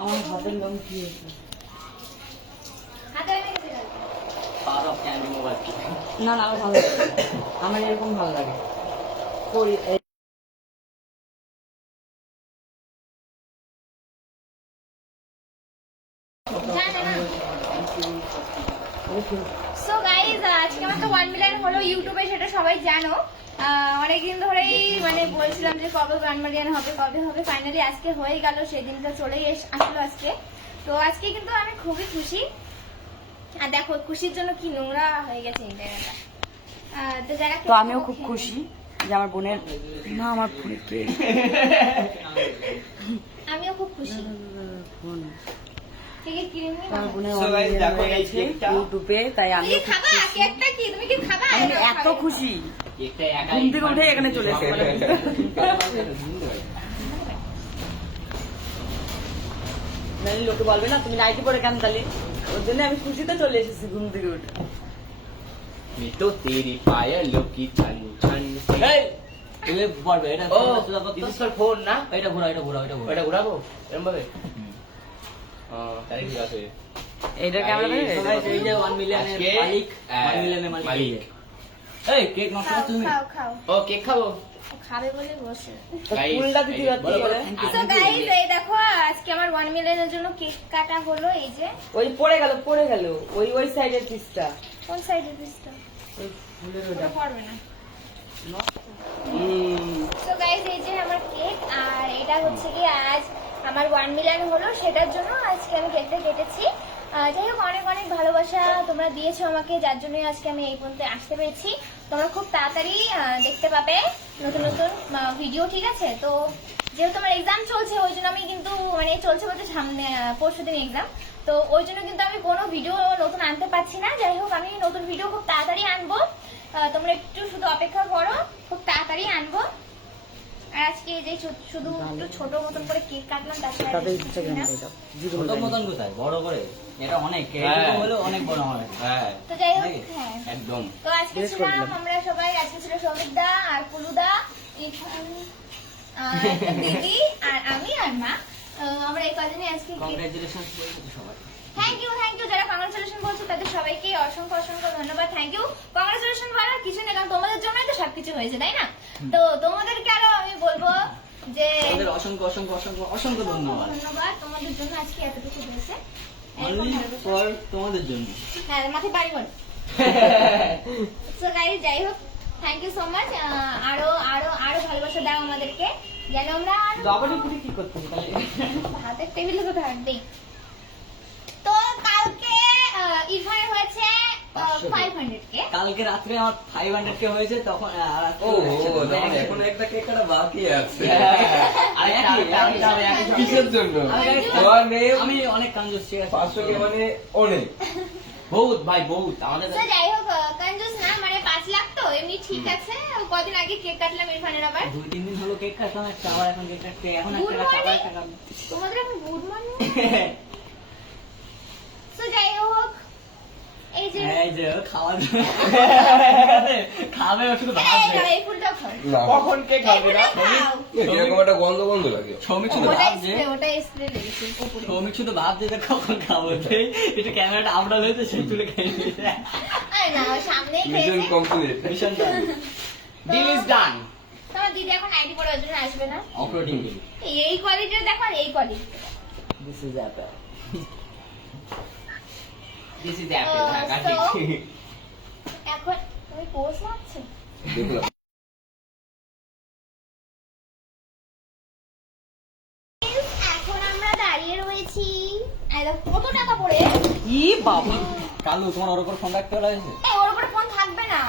আমার হাতের নাম কি হয়েছে? না না, আমার ভালো লাগে, আমার এরকম ভালো লাগে করি। সো গাইস, আজকে আমার তো 1 মিলিয়ন হলো ইউটিউবে, সেটা সবাই জানো। অনেকদিন ধরেই মানে বলছিলাম যে কবে 1 মিলিয়ন হবে, কবে হবে। ফাইনালি আজকে হয়ে গেল, সেই দিনটা চলেই আসলো আজকে। তো আজকে কিন্তু আমি খুবই খুশি। আর দেখো খুশির জন্য কি নোংরা হয়ে গেছে ইন্টারনেটটা। তো যারা তো আমিও খুব খুশি যে আমার বোনের না, আমার বোনের কেক। আমিও খুব খুশি। কেকের ক্রিম নিয়ে আমার বোনের দেখো এই কেকটা ইউটিউবে, তাই আমি তুমি খাবা কেকটা? কি তুমি কি খাবা? আমি এত খুশি, কেকটা একা ঘুম থেকে উঠে এখানে চলে এসেছি। মানে লোকে বলবে না তুমি নাইটি পরে কেন তাহলে, ওর জন্য আমি খুশিতে চলে এসেছি ঘুম থেকে উঠে। मैं तो तेरी पायलों की छन छन এই তুমি বলবে এটা ও দিস ইজ ফর ফোন না এটা ঘোরা এটা ঘোরা এটা ঘোরা এটা ঘুরাবো এরকম ভাবে তাই কি আছে এইটার ক্যামেরা ধরে এই যে 1 মিলিয়নের আজকে, মালিক 1 মিলিয়নের মালিক। মালিক এই কেক নষ্ট খাও করছো তুমি খাও খাও। ও কেক খাবো ও খাবে বলে বসে। Guys, ফুলটা দিতে এই- পারছি বলো, বলো। বলে। সো গাইস, এই দেখো আজকে আমার 1 মিলিয়নের জন্য কেক কাটা হলো। এই যে ওই পড়ে গেল ওই সাইডের পিসটা, কোন সাইডের পিসটা? ওই ফুলের ওটা ওটা। পড়বে না। সো গাইস, এই যে আমার কেক, আর এটা হচ্ছে কি আজ আমার 1 মিলিয়ন হলো, সেটার জন্য আজকে আমি কেকটা কেটেছি। যাই হোক, অনেক অনেক ভালোবাসা তোমরা দিয়েছো আমাকে, যার জন্য আজকে আমি এই পর্যন্ত আসতে পেরেছি। তোমরা খুব তাড়াতাড়ি দেখতে পাবে নতুন নতুন ভিডিও, ঠিক আছে? তো যেহেতু আমার এক্সাম চলছে, ওই জন্য আমি কিন্তু মানে চলছে বলতে সামনে পরশুদিন এক্সাম, তো ওই জন্য কিন্তু আমি কোনো ভিডিও নতুন আনতে পারছি না। যাই হোক, আমি নতুন ভিডিও খুব তাড়াতাড়ি আনবো, তোমরা একটু শুধু অপেক্ষা করো, খুব তাড়াতাড়ি আনবো। আর আজকে এই যে শুধু একটু ছোট মতন করে কেক কাটলাম, তার সাথে তাদের বেশি ইচ্ছা কিছুই কেন না। এটা ছোট মতন কোথায় বড় করে এটা অনেক কেক হ্যাঁ। হলো অনেক বড় হয় হ্যাঁ তো যাই হোক, নাকি? হ্যাঁ। একদম তো আজকে বেশ ছিলাম করলাম। আমরা সবাই, আজকে ছিল সৌমিকদা আর পুলুদা, ইরফান, দিদি আর আমি আর মা। আমরা এই কদিনে আজকে কংগ্রাচুলেশন বলছি সবাই থ্যাংক ইউ যারা কংগ্রাচুলেশন বলছো তাদের সবাইকে অসংখ্য অসংখ্য ধন্যবাদ। Thank you. কংগ্রাচুলেশন বলার কিছু নেই, কারণ তোমাদের জন্যই তো সবকিছু হয়েছে, তাই না? তো তোমাদেরকে আরো আমি বলবো যে তোমাদের অসংখ্য অসংখ্য অসংখ্য অসংখ্য ধন্যবাদ ধন্যবাদ, তোমাদের জন্য আজকে এতটুকু হয়েছে। অনলি ফর তোমাদের জন্য হ্যাঁ, মাথায় বাড়ি বল। সো গাইস, যাই হোক, থ্যাংক ইউ সো মাচ। আরো আরো আরো ভালোবাসা দাও আমাদেরকে, যেন আমরা ডাবলি পুরি কি করতে তাহলে? হাতের টেবিলে তো থাকবেই। তো কালকে ইরফানের হয়েছে 500 কে। কালকে রাত্রে আমার 500 কে হয়েছে, তখন আর আজকে ও হয়েছে। এখন একটা কেক কাটা বাকি আছে আর একই কিসের জন্য আমি অনেক কাঞ্জুস, ঠিক আছে 500 কে মানে অনেক বহুত ভাই বহুত আমাদের তো যাই হোক, কনজুস না, মানে 5 লাখ তো এমনি ঠিক আছে। কদিন আগে কেক কাটলাম ইরফানের, আবার 2-3 দিন হলো কেক কাটলাম একটা, আবার এখন কেক কাটতে এখন Good একটা কাটা, আবার morning. একটা কাটলাম। তোমাদের এখন গুড মর্নিং। তো যাই হোক, এই যে এই যে খাওয়া খাবে শুধু এই ভাববে ধরো, এই ফুলটা খাও। কখন কেক এই ফুলটা খাও। এরকম একটা গন্ধ গন্ধ লাগে সৌমিক শুধু ওটাই ভাবছে স্প্রে, ওটাই স্প্রে লেগেছে উপরে। সৌমিক শুধু ভাবছে যে কখন খাবো, একটু ক্যামেরাটা আপডাউন হয়েছে সেই তুলে খেয়ে নিয়েছে। আরে না, ও সামনেই মিশন খেয়েছে। কমপ্লিট ভীষণ ডিল ইজ ডান। তোমার দিদি এখন আইডি পরে ওর জন্য আসবে না। অপারেটিং এই কোয়ালিটির দেখো আর এই quality. This is Apple. This is Apple হ্যাঁ কাটি এখন তুমি পোস্ট মারছো? দেখলাম এখন আমরা দাঁড়িয়ে রয়েছি। এই দেখো কত টাকা পড়ে। ই বাবা, কালু তোমার ওর উপর ফোন রাখতে বলা হয়েছে? এই ওর উপরে ফোন থাকবে না।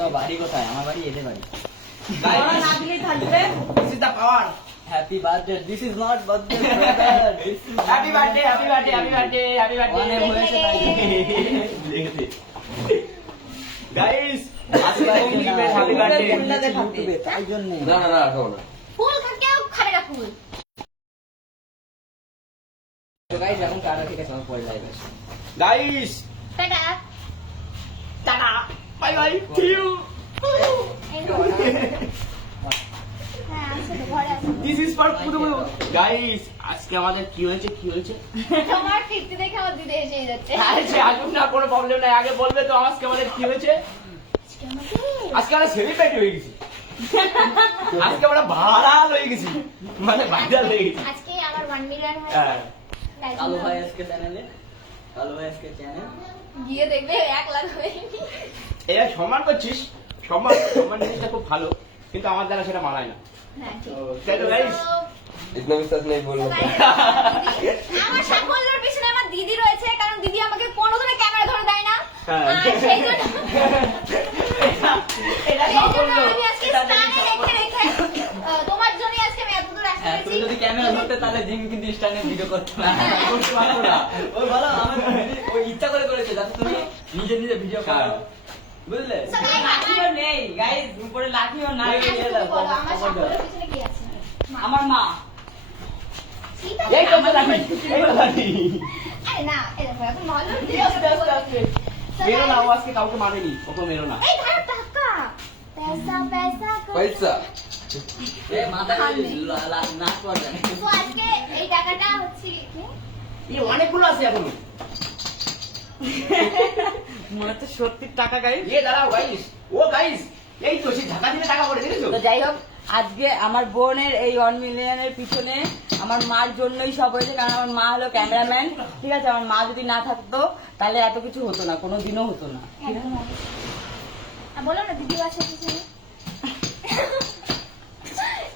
তো বাড়ি কোথায়? আমার বাড়ি এদের বাড়ি। ওরা না দিলেই থাকবে। This is the power happy birthday. This is not birthday brother, this is happy birthday happy birthday happy birthday happy অনেক হয়েছে তাই। গাইস আজকে হ্যাপি বার্থডে ইউটিউবে তাই জন্য না না না খাও না ফুল কেউ খাবে না ফুল। তো গাইস এখন টাটা, ঠিক আছে আমার পরে লাইভ আছে। Guys tata. Tata bye bye see you এই ধরো। হ্যাঁ আছে তো, ঘরে আছে। দিস ইজ ফর পুরো গাইস। আজকে আমাদের কি হয়েছে কি হয়েছে? তোমার কীর্তি দেখে আমার দিদি এসেই যাচ্ছে। আরে আসুন না, কোনো প্রবলেম নাই, আগে বলবে তো আজকে আমাদের কি হয়েছে। আজকে আমাকে আজকে আমরা সেলিব্রিটি হয়ে গেছি, আজকে আমরা ভাইরাল হয়ে গেছি, মানে ভাইরাল হয়ে গেছি। আজকে আমার 1 মিলিয়ন হ্যাঁ। হয়েছে, তাই কালো জন্য ভাই আজকে চ্যানেলে, কালো ভাই আজকে চ্যানেল। গিয়ে দেখবে 1 লাখ হয়নি। এটা সম্মান করছিস, সম্মান সম্মান জিনিসটা খুব ভালো, কিন্তু আমার দ্বারা সেটা মানায় না। হ্যাঁ ঠিক। চলো গাইস, इतना विश्वास नहीं बोल रहा আমার সাফল্যের পিছনে আমার দিদি রয়েছে, কারণ দিদি আমাকে কোনোদিনও ক্যামেরা ধরে দেয় না। হ্যাঁ। আর সেই জন্য এটা সেই জন্য সাফল্য। আমি আজকে স্টানে রেখে রেখে তোমার জন্য আজকে আমি এতদূর আসতে হ্যাঁ, তুমি পেরেছি। যদি ক্যামেরা ধরতে তাহলে জিম কিন্তু স্টাইলে ভিডিও করতে না, হ্যাঁ। করতে পারতো না। ওই বলো আমার ওই ইচ্ছা করে করেছে যাতে তুমি নিজে নিজে ভিডিও হ্যাঁ। করো, বুঝলে? So, guys, লাঠিও নেই গাইস, উপরে লাঠিও নাই। আচ্ছা, তুমি বলো, আমার সাফল্যের পিছনে কি আছে? মা। আমার মা। ঠিক আছে। এই কথা রাখি, এই কথা রাখি। আরে না, এই দেখো, এখন ভালো আস্তে আস্তে আস্তে। So, মেরো না, guys, ও আজকে কাউকে মারেনি, ওকে মেরো না। এই ধরো টাকা। পয়সা পয়সা করে। पैसा এ মাথা নাচ পড়বে না। তো আজকে এই টাকাটা হচ্ছে কি? এই অনেকগুলো আছে এখনো। মনে হচ্ছে সত্যির টাকা গাইস। এ দাঁড়াও গাইস, ও গাইস, এই তো সে ঢাকা দিলে টাকা করে দেখেছো? তো যাই হোক, আজকে আমার বোনের এই 1 মিলিয়নের পিছনে আমার মার জন্যই সব হয়েছে, কারণ আমার মা হলো ক্যামেরাম্যান। ঠিক আছে, আমার মা যদি না থাকতো তাহলে এত কিছু হতো না, কোনো দিনও হতো না। একদম হবে। আর বলো না দিদিও আছে পিছনে।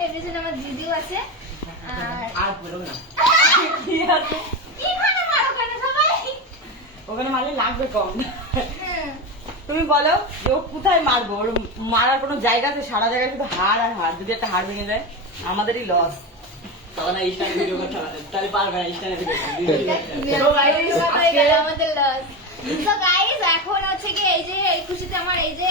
এর পিছনে আমার দিদিও আছে। আর আর বেরোবে না। কি আছে? কিভাবে মারো কেন সবাই? ওখানে মারলে লাগবে কম। হুম। তুমি বলো যে ও কোথায় মারবো, ওর মারার কোনো জায়গা আছে? সারা জায়গায় শুধু হাড় আর হাড়, যদি একটা হাড় ভেঙে যায় আমাদেরই লস। তখন স্টাইলে ভিডিও করতে পারে, তাহলে পারবে না স্টাইলে ভিডিও করতে। So guys, হয়ে গেল আজকে- আমাদের লস। So guys, এখন হচ্ছে কি এই যে এই খুশিতে আমার এই যে